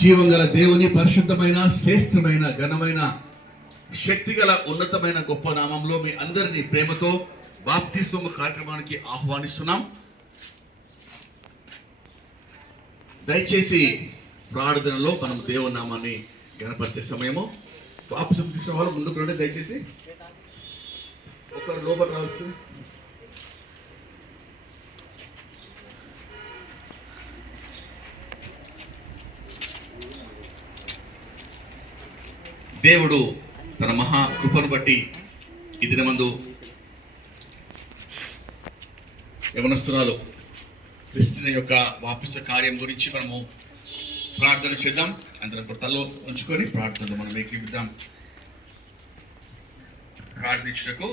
జీవం గల దేవుని పరిశుద్ధమైన శ్రేష్టమైన ఘనమైన శక్తిగల ఉన్నతమైన గొప్ప నామంలో మీ అందరినీ ప్రేమతో బాప్తిస్మము కార్యక్రమానికి ఆహ్వానిస్తున్నాం. దయచేసి ప్రార్థనలో మనం దేవుని నామాన్ని గణపరిచే సమయము. బాప్తిస్మం తీసుకున్న వాళ్ళు ముందుకు రండి. దయచేసి ఒకరు లోపల రావచ్చు. దేవుడు తన మహా కృపను బట్టి ఈ దినమందు యవనస్తురాలు క్రిస్టియన్ యొక్క వాపస కార్యం గురించి మనము ప్రార్థన చేద్దాం. అందరం తలలో ఉంచుకొని ప్రార్థనలో మనం ఏకీవిద్దాం. ప్రార్థించుటకు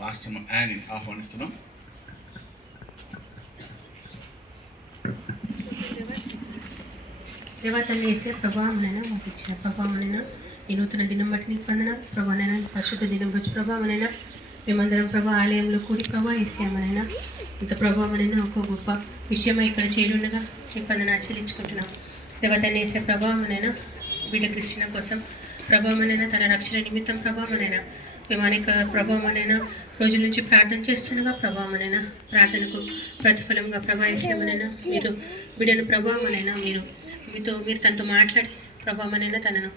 పాస్టర్ యాని ఆహ్వానిస్తున్నాం. దేవతల్లి వేసే ప్రభావమైనా మాకు ఇచ్చిన ప్రభావమైనా ఈ నూతన దినం బట్టి నీకు వందన ప్రభావనైనా పరిశుద్ధ దినం రోజు ప్రభావమైనా మేమందరం ప్రభా ఆలయంలో కూడి ప్రభా వేసామనైనా ఇంత ప్రభావమైనా ఒక గొప్ప విషయమై ఇక్కడ చేరుండగా నీ వందన ఆచరించుకుంటున్నాం. దేవతల్లి వేసే ప్రభావమైనా బిడ్డ క్రిస్టియన్ కోసం ప్రభావమైనా తన రక్షణ నిమిత్తం ప్రభావమైనా మేము అనేక ప్రభావమైనా రోజుల నుంచి ప్రార్థన చేస్తుండగా ప్రభావమైనా ప్రార్థనకు ప్రతిఫలంగా ప్రభావిస్తామనైనా మీరు బిడ్డను ప్రభావమైనా మీరు తనతో మాట్లాడి ప్రభావమైనా తనను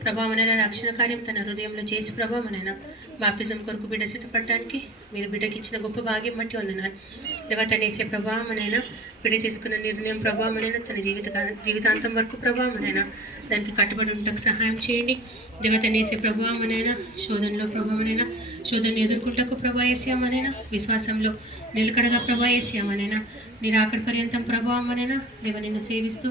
ప్రభావమైనా రక్షణ కార్యం తన హృదయంలో చేసి ప్రభావమైనా బాప్తిజం కొరకు బిడ్డ సిద్ధపడటానికి మీరు బిడ్డకి ఇచ్చిన గొప్ప భాగ్యం బట్టి వందనాలు. దేవతను వేసే ప్రభావమైనా బిడ్డ చేసుకున్న నిర్ణయం ప్రభావమైనా తన జీవితాంతం వరకు ప్రభావమైనా దానికి కట్టుబడి ఉండటకు సహాయం చేయండి. దేవతను వేసే ప్రభావమైనా శోధనలో ప్రభావమైనా శోధనను ఎదుర్కొంటకు ప్రభావేసామనైనా విశ్వాసంలో నిలకడగా ప్రభావేసామనైనా నీ రాకడ పర్యంతం ప్రభావమైనా దేవ నిన్ను సేవిస్తూ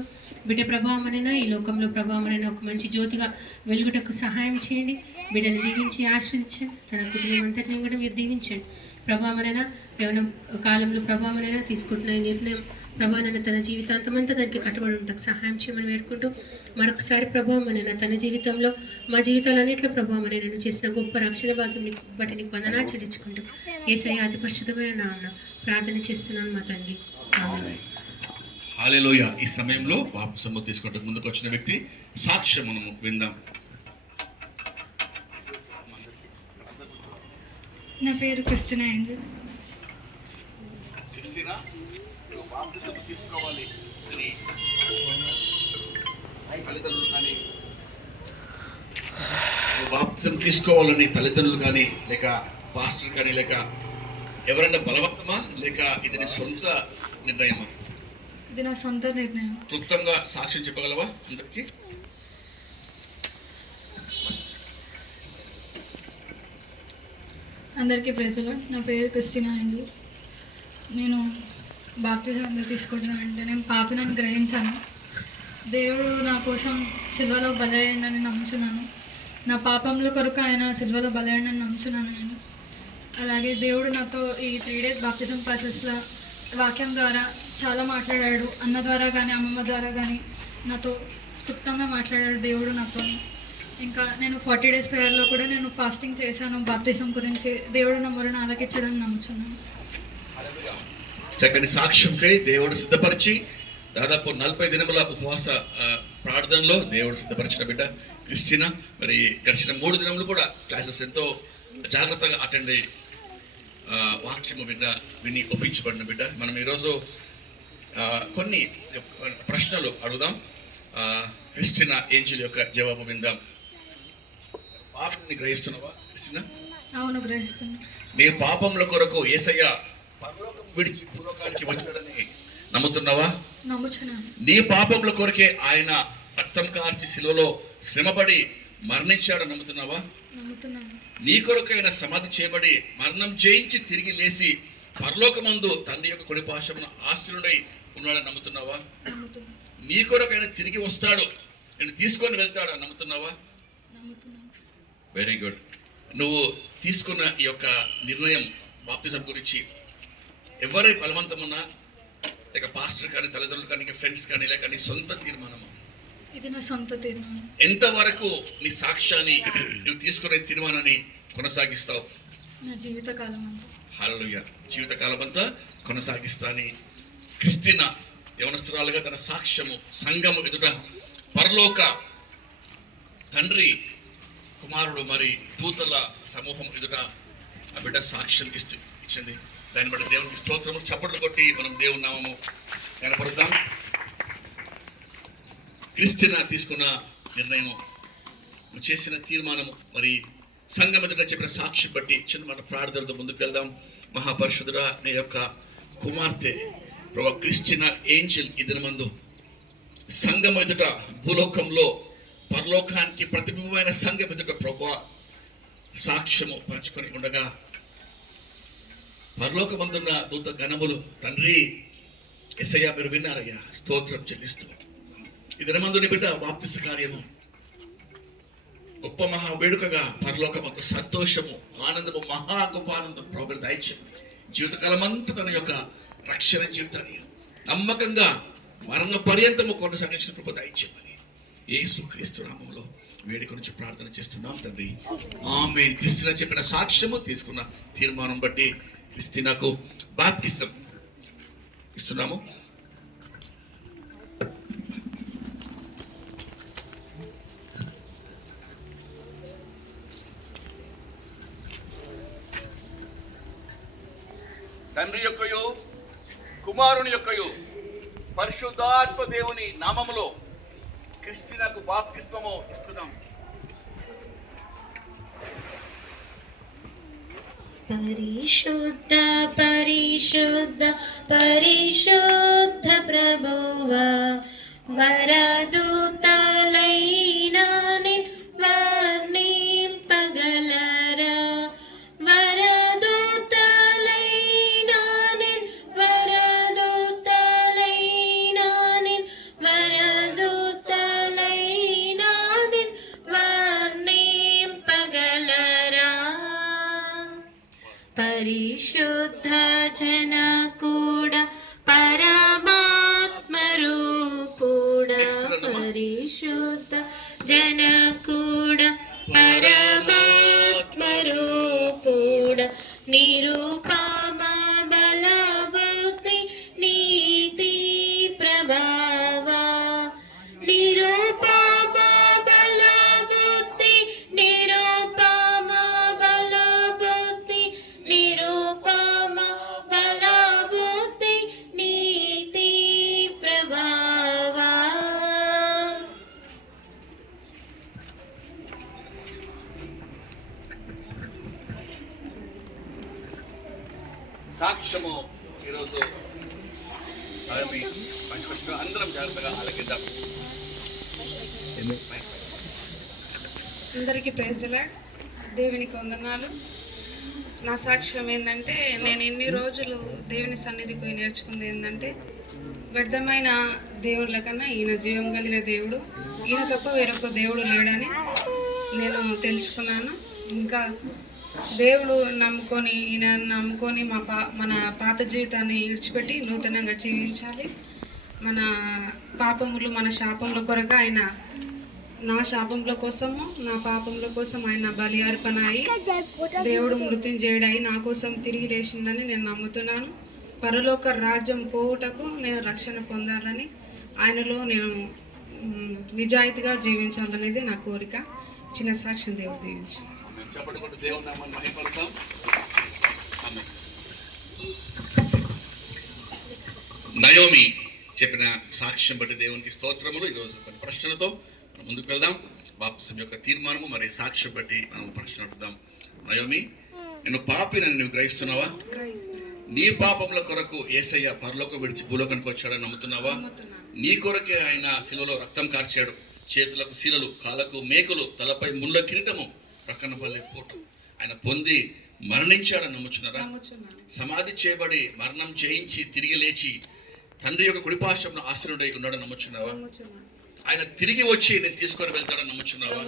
బిడ్డ ప్రభావమైనా ఈ లోకంలో ప్రభావమైనా ఒక మంచి జ్యోతిగా వెలుగుటకు సహాయం చేయండి. బిడ్డను దీవించి ఆశ్రయించండి. తన కుటుంబం అంతటిని కూడా మీరు దీవించండి. ప్రభావమైనా యవన కాలంలో ప్రభావమైనా తీసుకుంటున్న నిర్ణయం ప్రభావమైనా తన జీవితాంతం అంతా దానికి కట్టుబడి ఉండటకు సహాయం చేయమని వేడుకుంటూ మరొకసారి ప్రభావమైనా తన జీవితంలో మా జీవితాలన్నింటిలో ప్రభావమైనా నేను చేసిన గొప్ప రక్షణ భాగ్యం బట్టి నీకు వందనా చెల్లించుకుంటూ యేసయ్య అతి పరిశుద్ధమైన నామమున ప్రార్థన చేస్తున్నాను మా తండ్రి. ఆమేన్. హల్లెలూయా. ఈ సమయంలో బాప్తిసం తీసుకుంటూ ముందుకు వచ్చిన వ్యక్తి సాక్ష్యం మనము విందాం. నా పేరు క్రిస్టినా ఏంజల్. క్రిస్టినా, నువ్వు బాప్తిసం తీసుకోవాలి అని తల్లిదండ్రులు కానీ బాప్తిసం తీసుకోవాలని తల్లిదండ్రులు కానీ లేక పాస్టర్ కానీ లేక ఎవరైనా బలవంతమా లేక ఇది నీ సొంత నిర్ణయమా? ఇది నా సొంత నిర్ణయం. క్లుప్తంగా సాక్ష్యం చెప్పగలవా అందరికి? అందరికీ ప్రైజ్ లార్డ్. నా పేరు క్రిస్టినా ఏంజల్. నేను బాప్తిజం తీసుకుంటున్నా అంటే నేను పాపినని గ్రహించాను. దేవుడు నా కోసం సిల్వలో బలయ్యాడని నమ్ముచున్నాను. నా పాపంలో కొరకు ఆయన సిల్వలో బలయ్యాడని నమ్ముచున్నాను నేను. అలాగే దేవుడు నాతో ఈ 3 days బాప్తిజం ప్రాసెస్లో వాక్యం ద్వారా చాలా మాట్లాడాడు. అన్న ద్వారా కానీ అమ్మమ్మ ద్వారా కానీ నాతో క్లుప్తంగా మాట్లాడాడు దేవుడు నాతో. ఇంకా నేను 40 days ప్రేయర్లో కూడా నేను ఫాస్టింగ్ చేశాను బాప్తిజం గురించి. దేవుడు నా మొరను ఆలకించడానికి నమ్ముచున్నాను. చక్కని సాక్ష్యంకై దేవుడు సిద్ధపరిచి దాదాపు 40 దినముల ఉపవాస ప్రార్థనలో దేవుడు సిద్ధపరిచిన బిడ్డ క్రిస్టినా. మరి గడిచిన 3 దినములు కూడా క్లాసెస్ ఎంతో జాగ్రత్తగా అటెండ్ అయ్యి వాక్యము విని ఒప్పించబడిన బిడ్డ. మనం ఈరోజు కొన్ని ప్రశ్నలు అడుగుదాం. క్రిస్టినా ఏంజల్ యొక్క జవాబు విందాం. పాపాన్ని గ్రహిస్తున్నావా క్రిస్టినా? అవును, గ్రహిస్తున్నా. నీ పాపముల కొరకు యేసయ్య పరలోకం విడిచి భూలోకానికి వచ్చాడని నమ్ముతున్నావా? నమ్ముచున్నాను. నీ పాపముల కొరకే ఆయన రక్తం కార్చి సిలువలో శ్రమపడి మరణించాడు నమ్ముతున్నావా? నమ్ముతున్నాను. నీ కొరకు ఆయన సమాధి చేయబడి మరణం జయించి తిరిగి లేచి పరలోకమందు తండ్రి యొక్క కుడి పార్శ్వమున ఆస్తులుడై ఉన్నాడని నమ్ముతున్నావా? నమ్ముతున్నాను. నీ కొరకు ఆయన తిరిగి వస్తాడు, నేను తీసుకొని వెళ్తాడు నమ్ముతున్నావా? నమ్ముతున్నాను. Very good. నువ్వు తీసుకున్న ఈ యొక్క నిర్ణయం బాప్తిజం గురించి ఎవరి బలవంతమున్నా లేక పాస్టర్ కానీ తల్లిదండ్రులు కానీ ఫ్రెండ్స్ కానీ లేక నీ సొంత తీర్మానమా? ఇది నా సొంత తీర్మానం. ఎంతవరకు నీ సాక్ష్యాన్ని నువ్వు తీసుకునే తీర్మానాన్ని కొనసాగిస్తావు? నా జీవితకాలం అంతా. హల్లెలూయా. జీవితకాలం అంతా కొనసాగిస్తాని క్రిస్టినా యవనస్తురాలుగా తన సాక్ష్యము సంఘము ఎదుట పరలోక తండ్రి, కుమారుడు మరి దూతల సమూహం ఎదుట ఆ బిడ్డ సాక్ష్యం ఇచ్చింది. దాన్ని బట్టి దేవునికి స్తోత్రము. చప్పట్లు కొట్టి మనం దేవుని నామము కనపడతాం. క్రిస్టినా తీసుకున్న నిర్ణయం, చేసిన తీర్మానము, మరి సంఘం ఎదుట చెప్పిన సాక్షి బట్టి చిన్న మన ప్రార్థనతో ముందుకు వెళ్దాం. మహాపరిశుద్ధుడా, నీ యొక్క కుమార్తె ప్రభు క్రిస్టినా ఏంజెల్ ఈ దినమందు సంఘం ఎదుట, భూలోకంలో పరలోకానికి ప్రతిబింబమైన సంఘం ఎదుట ప్రభు సాక్ష్యము పంచుకొని ఉండగా, పరలోకమందున్న దూత గణములు తండ్రి యేసయ్యా మీరు విన్నారయ్యా, స్తోత్రం చెల్లిస్తూ ఈ దినమందు నీ బిడ్డ బాప్తిస్మ కార్యము గొప్ప మహా వేడుకగా పరలోకమందు సంతోషము, ఆనందము, మహా గొప్ప ఆనందం ప్రభు దయచేయండి. జీవితకాలం అంతా తన యొక్క రక్షణ జీవితాన్ని నమ్మకంగా మరణ పర్యంతము కొనసాగించిన ప్రభు దయచేయమని యేసు క్రీస్తు నామములో వేడుక నుంచి ప్రార్థన చేస్తున్నాం తండ్రి, ఆమేన్. క్రిస్టినా చెప్పిన సాక్ష్యము, తీసుకున్న తీర్మానం బట్టి క్రిస్టినాకు బాప్తిసం ఇస్తున్నాము. తండ్రి యొక్కయు కుమారుని యొక్కయు పరిశుద్ధాత్మ దేవుని నామములో క్రిస్టినాకు బాప్తిస్మము ఇస్తున్నాం. పరిశుద్ధ పరిశుద్ధ పరిశుద్ధ ప్రభువా, వరదూతలైనా నిన్ వర్ణింపగలరా, వరదూతలైనా నిన్ వరదూతలైనా నిన్ వరదూతలైనా నిన్ వర్ణింపగలరా. పరిశుద్ధ జన కూడా పరమాత్మ రూపుడా, పరిశుద్ధ జన కూడా పరమాత్మ రూపుడా, నిరూపమ బలవతి నీతి ప్రభావా, నిరూపమ బలవతి, నిరూపమ బలవతి, నిరూపమ బలవతి నీతి ప్రభావా. సాక్ష్యము ఈరోజు అందరం జాగ్రత్తగా ఆలకిద్దాం. అందరికీ ప్రైజ్ ది లార్డ్. దేవునికి వందనాలు. నా సాక్ష్యం ఏంటంటే, నేను ఇన్ని రోజులు దేవుని సన్నిధికి పోయి నేర్చుకుంది ఏంటంటే, వ్యర్థమైన దేవుళ్ళ కన్నా ఈయన జీవం కలిగిన దేవుడు, ఈయన తప్ప వేరొక దేవుడు లేడని నేను తెలుసుకున్నాను. ఇంకా దేవుడు నమ్ముకొని, ఈయన నమ్ముకొని మన పాత జీవితాన్ని విడిచిపెట్టి నూతనంగా జీవించాలి. మన పాపములు, మన శాపముల కొరకు ఆయన, నా శాపముల కోసము, నా పాపముల కోసం ఆయన బలి అర్పణ అయి దేవుడు మృత్యుంజయుడై నా కోసం తిరిగి లేచిందని నేను నమ్ముతున్నాను. పరలోక రాజ్యం పోవుటకు నేను రక్షణ పొందాలని, ఆయనలో నేను నిజాయితీగా జీవించాలనేది నా కోరిక. చిన్న సాక్ష్యం దేవుడు దీవించి. నయోమి చెప్పిన సాక్ష్యం బట్టి దేవునికి స్తోత్రములు. ఈరోజు కొన్ని ప్రశ్నలతో మనం ముందుకు వెళ్దాం. బాప్తిసం యొక్క తీర్మానము మరి సాక్ష్యం బట్టి మనం ప్రశ్న అడుగుదాం. నయోమి, నేను పాపినని నువ్వు గ్రహిస్తున్నావా? నీ పాపముల కొరకు యేసయ్య పరలోకం విడిచి భూలోకానికి వచ్చాడని నమ్ముతున్నావా? నీ కొరకే ఆయన శిలువలో రక్తం కార్చాడు. చేతులకు శీలలు, కాళ్ళకు మేకులు, తలపై ముళ్ళ కిరీటము, ప్రక్కన పల్లె పోటు ఆయన పొంది మరణించాడని నమ్ముచున్నారా? సమాధి చేయబడి మరణం చేయించి తిరిగి లేచి తండ్రి యొక్క కుడిపార్శ్వమున ఆసీనుడై ఉన్నాడని నమ్ముచున్నావా? ఆయన తిరిగి వచ్చి నేను తీసుకొని వెళ్తాడని నమ్ముచున్నావా?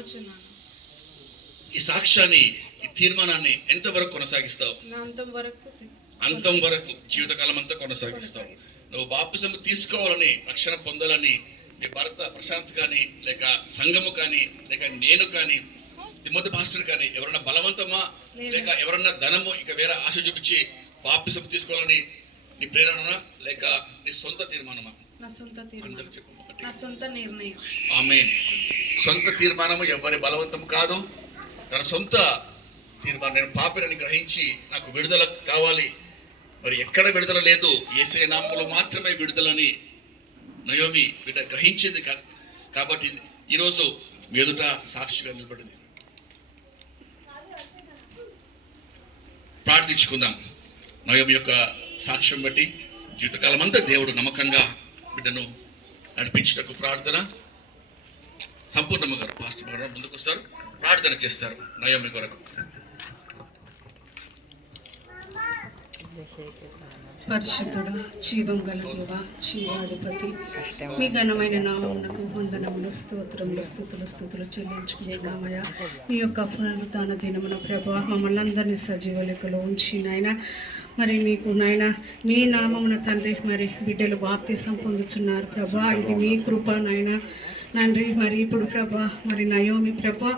ఈ సాక్ష్యాన్ని, ఈ తీర్మానాన్ని ఎంతవరకు కొనసాగిస్తావు? అంతం వరకు, జీవితకాలం అంతా కొనసాగిస్తావు. నువ్వు బాప్తిసం తీసుకోవాలని, రక్షణ పొందాలని నీ భర్త ప్రశాంత్ కానీ, లేక సంఘము కానీ, లేక నేను కానీ, తిమ్మతి పాస్టర్ కానీ ఎవరన్నా బలవంతమా, లేక ఎవరన్నా ధనము ఇక వేరే ఆశ చూపించి బాప్తిసం తీసుకోవాలని నీ ప్రేరణ, లేక నీ సొంత తీర్మానమా? నా సొంత అందరూ తీర్మానం, చెప్పు ఒకటి. నా సొంత నిర్ణయం. ఆమేన్. సొంత తీర్మానము ఎవరి బలవంతం కాదు, తన సొంత తీర్మానం. నేను పాపిని గ్రహించి నాకు విడుదల కావాలి, మరి ఎక్కడ విడుదల లేదు, యేసయ్య నామములో మాత్రమే విడుదలని నయోమి బిడ్డ గ్రహించింది. కాబట్టి ఈరోజు మీ ఎదుట సాక్షిగా నిలబడింది. ప్రార్థించుకుందాం. నయోమి యొక్క సాక్ష్యం బట్టి జీవితకాలం అంతా దేవుడు నమ్మకంగా బిడ్డను నడిపించటకు ప్రార్థన. సంపూర్ణమ్మ గారు పాస్టర్ గారు ముందుకు వస్తారు, ప్రార్థన చేస్తారు నయోమి కొరకు. పరిశుద్ధుడు, జీవం గలవ, జీవాధిపతి, మీ ఘనమైన నామమునకు వందనములు, స్తోత్రములు, స్తుతులు చెల్లించుకుంటున్నామయ్యా. మీ యొక్క పునరుద్ధాన దినమున ప్రభా మమ్మల్ని అందరినీ సజీవ లెక్కలో ఉంచి నాయన, మరి మీకు నాయన మీ నామమున తండ్రి మరి బిడ్డలు బాప్తీసం పొందుతున్నారు ప్రభా. ఇది మీ కృప నాయన తండ్రి. మరి ఇప్పుడు ప్రభా మరి నయోమి ప్రభా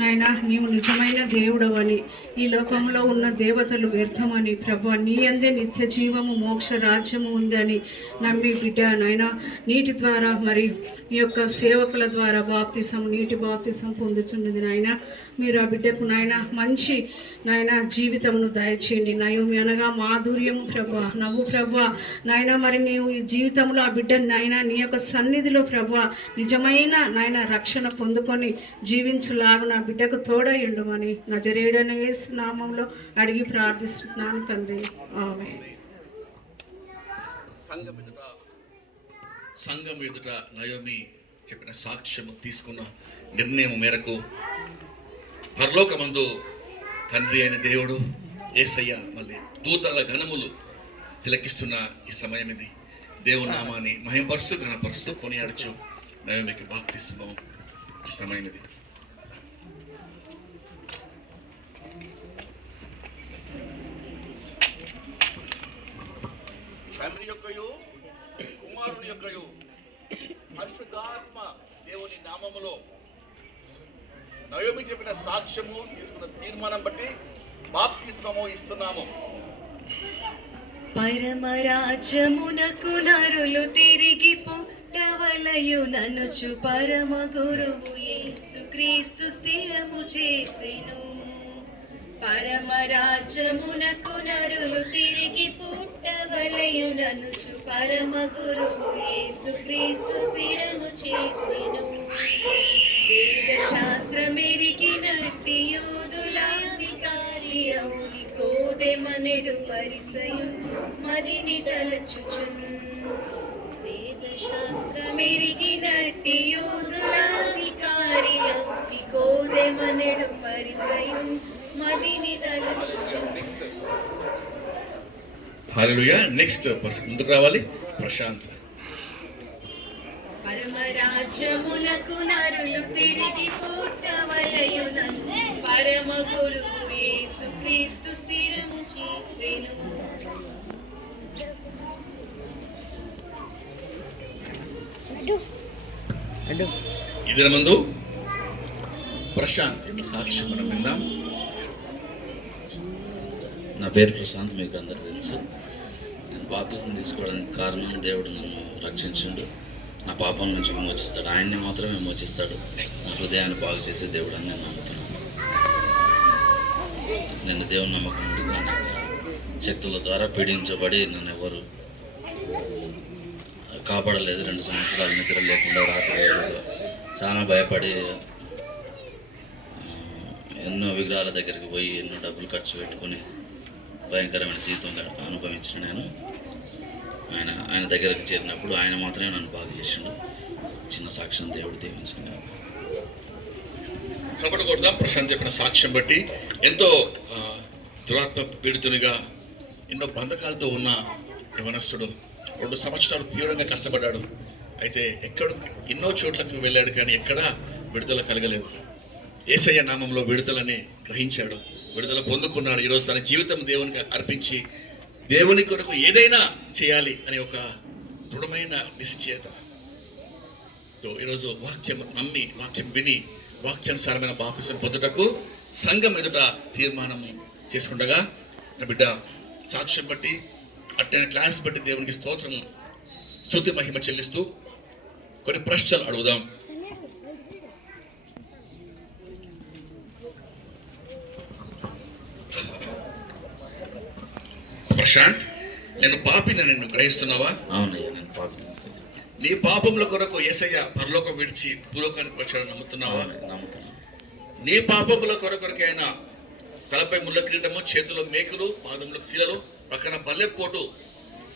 నాయన, నీవు నిజమైన దేవుడవని, ఈ లోకంలో ఉన్న దేవతలు వ్యర్థమని ప్రభా, నీ అందే నిత్య జీవము మోక్ష రాజ్యము ఉందని నమ్మి బిడ్డ నాయన నీటి ద్వారా మరి ఈ యొక్క సేవకుల ద్వారా నీటి బాప్తిసం పొందుతున్నది నాయన. మీరు ఆ బిడ్డకు నాయన మంచి నాయన జీవితమును దయచేయండి. నయోమి అనగా మాధుర్యము ప్రభా, నవ్వు ప్రభా నాయన. మరి నీవు ఈ జీవితంలో ఆ బిడ్డ నాయన నీ యొక్క సన్నిధిలో ప్రభా నిజమైన నాయన రక్షణ పొందుకొని జీవించులాగున బిడ్డకు తోడయుండుమని నజరేయుడైన యేసు నామములో అడిగి ప్రార్థిస్తున్నాను తండ్రి, ఆమేన్. సంఘం ఎదుట నయోమి చెప్పిన సాక్ష్యము తీసుకున్న నిర్ణయం మేరకు పరలోకమందు తండ్రి అయిన దేవుడు యేసయ్య మళ్ళీ దూతల గణములు తిలకిస్తున్న ఈ సమయం ఇది. దేవుని నామాన్ని మహిమపరుస్తూ ఘనపరుస్తూ కొనియాడుచు నయోమికి బాప్తిస్మం సమయం ఇది. తండ్రి యొక్కయు కుమారుని యొక్కయు పరిశుద్ధాత్మ దేవుని నామములో నయోమి చెప్పిన సాక్ష్యము తీసుకున్న తీర్మానం బట్టి బాప్తిస్మము ఇస్తున్నాము. పరమరాజ్యమునకు నరులు తిరిగి పుట్టవలయుననుచు పరమ గురువు యేసుక్రీస్తు స్థిరము చేసెను. పరమరాజ్యమునకు నరులు తిరిగి పుట్టవలయుననుచు పరమ గురువు యేసుక్రీస్తు స్థిరము చేసెను. వేద శాస్త్రమెరిగినట్టి యూదులాధికారి అవుని కోదెమనెడు పరిసయం మదిని తలచుచున్. వేద శాస్త్రమెరిగినట్టి యూదులాధికారి అవుని కోదెమనెడు పరిసయం మదిని తలచుచున్. హల్లెలూయా. నెక్స్ట్ పర్సన్ ముందుకు రావాలి, ప్రశాంత్. పరమరాజ్యమునకు నరులు తిరిగి పుట్టవలయునను పరమ గురువు యేసుక్రీస్తు స్థిరము చేసెను. ఇదిన ముందు ప్రశాంత్ యొక్క సాక్ష్యం మనం విందాం. నా పేరు ప్రశాంత్, మీకు అందరికీ తెలుసు. నేను బాప్తిసం తీసుకోవడానికి కారణం దేవుడు నన్ను రక్షించిండు, నా పాపం నుంచి విమోచిస్తాడు. ఆయన్ని మాత్రమే విమోచిస్తాడు. నా హృదయాన్ని బాగు చేసే దేవుడు అని నేను నమ్ముతున్నాను. నేను దేవుని నమ్మకం ఉంటున్నాను. శక్తుల ద్వారా పీడించబడి నన్ను ఎవరు కాపాడలేదు. 2 సంవత్సరాలు నిద్ర లేకుండా రాత్రి చాలా భయపడి ఎన్నో విగ్రహాల దగ్గరికి పోయి ఎన్నో డబ్బులు ఖర్చు పెట్టుకొని భయంకరమైన జీవితం అనుభవించిన నేను ఆయన దగ్గరకు చేరినప్పుడు ఆయన మాత్రమే నన్ను బాగు చేసిండు. చిన్న సాక్ష్యం దేవుడు దీవించిన. చెప్పకూడదా? ప్రశాంత్ చెప్పిన సాక్ష్యం బట్టి ఎంతో దురాత్మ పీడితునిగా ఎన్నో బంధకాలతో ఉన్న యవనస్తుడు 2 సంవత్సరాలు తీవ్రంగా కష్టపడ్డాడు. అయితే ఎన్నో చోట్లకు వెళ్ళాడు, కానీ ఎక్కడా విడుదల కలగలేదు. యేసయ్య నామంలో విడుదలని గ్రహించాడు, విడుదల పొందుకున్నాడు. ఈరోజు తన జీవితం దేవునికి అర్పించి దేవుని కొరకు ఏదైనా చేయాలి అనే ఒక దృఢమైన నిశ్చయతతో ఈరోజు వాక్యం నమ్మి, వాక్యం విని, వాక్యానుసారమైన బాప్తిసం పొందుటకు సంఘం ఎదుట తీర్మానం చేసుకుండగా నా బిడ్డ సాక్ష్యం బట్టి అట్టైన క్లాస్ బట్టి దేవునికి స్తోత్రం స్తుతి మహిమ చెల్లిస్తూ కొన్ని ప్రశ్నలు అడుగుదాం. ప్రశాంత్, నేను పాపిని నిన్ను గ్రహిస్తున్నావా? అవునయ్యా, నేను పాపిని గ్రహిస్తున్నాను. నీ పాపముల కొరకు యేసయ్య పరలోకం విడిచి భూలోకానికి వచ్చాడని నమ్ముతున్నావా? అవునయ్య, నమ్ముతున్నాను. నీ పాపముల కొరకు ఆయన తలపై ముళ్ళ కిరీటము, చేతిలో మేకులు, పాదముల శీలలు, పక్కన బల్లెపోటు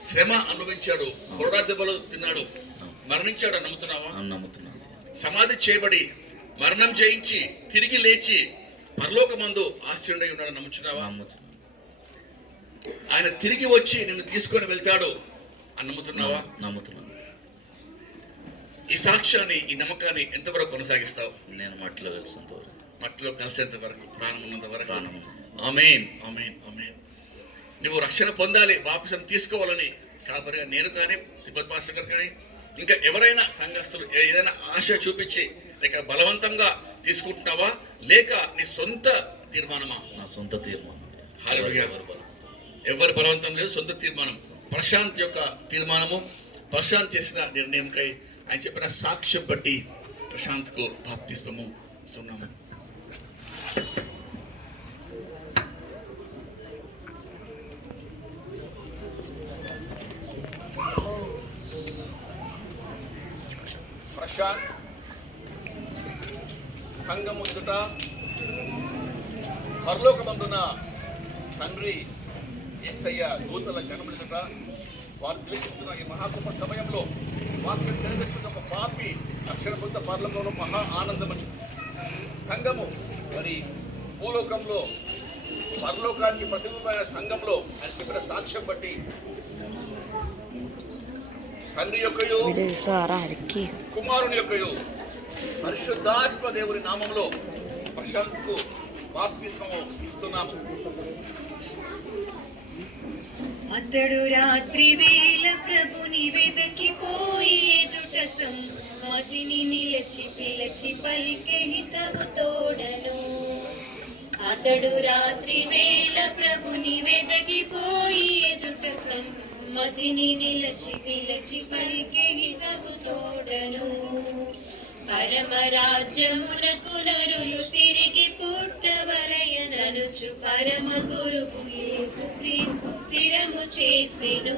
శ్రమ అనుభవించాడు, కొరడా దెబ్బలు తిన్నాడు, మరణించాడు అని నమ్ముతున్నావా? అవును, నమ్ముతున్నాను. సమాధి చేయబడి మరణం జయించి తిరిగి లేచి పరలోకమందు ఆశీనుడై ఉన్నాడు నమ్ముచున్నావా? నమ్ముతున్నాను. ఆయన తిరిగి వచ్చి నిన్ను తీసుకొని వెళ్తాడు అని నమ్ముతున్నావా? నమ్ముతున్నాను. ఈ సాక్ష్యాన్ని, ఈ నమ్మకాన్ని ఎంతవరకు కొనసాగిస్తావు? నేను మట్టిలో కలిసినంత వరకు, మట్టిలో కలిసేంత వరకు, ప్రాణం ఉన్నంత వరకు. ప్రాణం ఉన్నంత వరకు. ఆమేన్, ఆమేన్, ఆమేన్. నువ్వు రక్షణ పొందాలి, బాప్తిసం తీసుకోవాలని కాబట్టి నేను కానీ, తిరుపతి మాస్టర్ గారు కానీ, ఇంకా ఎవరైనా సంఘస్థులు ఏదైనా ఆశ చూపించి లేక బలవంతంగా తీసుకుంటున్నావా, లేక నీ సొంత తీర్మానమా? నా సొంత తీర్మానం. హల్లెలూయా. ఎవరి బలవంతం లేదు, సొంత తీర్మానం. ప్రశాంత్ యొక్క తీర్మానము, ప్రశాంత్ చేసిన నిర్ణయంకై ఆయన చెప్పిన సాక్ష్యం బట్టి ప్రశాంత్కు బాప్తిస్మము ఇస్తున్నాము. ప్రశాంత్ సంఘము ఎదుట పరలోకమందున తండ్రి యేసయ్య దూతల కనబడుట వారు ద్వేషిస్తున్న ఈ మహాకృప సమయంలో వాక్యం తెలియజేస్తున్న ఒక పాపి అక్షర పొంద పరలోకంలో మహా ఆనందమని సంఘము మరి భూలోకంలో పరలోకానికి ప్రతిరూపమైన సంఘంలో అని చెప్పిన సాక్ష్యం బట్టి తండ్రి యొక్కయు కుమారుని యొక్కయు పరిశుద్ధాత్మ దేవుని నామంలో ప్రశాంత్కు బాప్తిస్మము ఇస్తున్నాము. అతడు రాత్రి వేళ ప్రభుని వెదకిపోయి ఎదుట సమ్మతిని నిలచి పిలచి పల్కె హితవు తోడను. అతడు రాత్రి వేళ ప్రభుని వెదకిపోయి ఎదుట సమ్మతిని నిలచి పిలచి పల్కె హితవు తోడను. పరమరాజ్యమునకు నరులు తిరిగి పుట్టవలయననుచు పరమ గురువు యేసుక్రీస్తు స్థిరము చేసెను.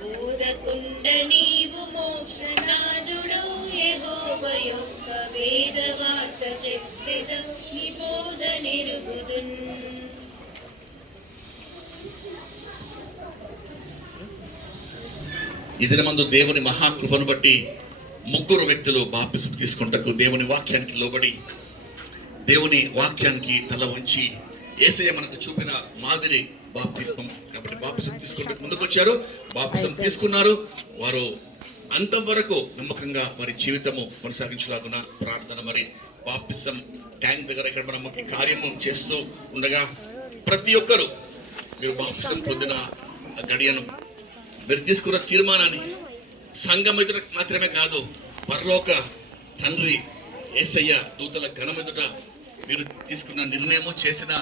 బోధకుండ నీవు మోక్షనాథుడు యెహోవ యొక్క వేద వార్త చెప్పెదవు నీ బోధ నెరుగుదున్. ఈ దినమందు దేవుని మహాకృపను బట్టి ముగ్గురు వ్యక్తులు బాప్తిసం తీసుకుంటకు దేవుని వాక్యానికి లోబడి దేవుని వాక్యానికి తల ఉంచి యేసయ్య మనకు చూపిన మాదిరి బాప్తిసం కాబట్టి బాప్తిసం తీసుకుంటూ ముందుకు వచ్చారు, బాప్తిసం తీసుకున్నారు. వారు అంతం వరకు నమ్మకంగా వారి జీవితము కొనసాగించలాగున ప్రార్థన. మరి బాప్తిసం ట్యాంక్ దగ్గర ఇక్కడ మనం ఈ కార్యము చేస్తూ ఉండగా ప్రతి ఒక్కరు మీరు బాప్తిసం పొందిన గడియను, మీరు తీసుకున్న తీర్మానాన్ని సంఘం ఎదుట మాత్రమే కాదు, పరలోక తండ్రి యేసయ్య దూతల ఘనమెదుట మీరు తీసుకున్న నిర్ణయము, చేసిన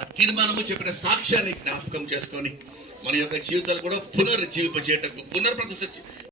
ఆ తీర్మానము, చెప్పిన సాక్ష్యాన్ని జ్ఞాపకం చేసుకొని మన యొక్క జీవితాలు కూడా పునర్జీవింపజేయటకు, పునర్ప్రతిష్ఠ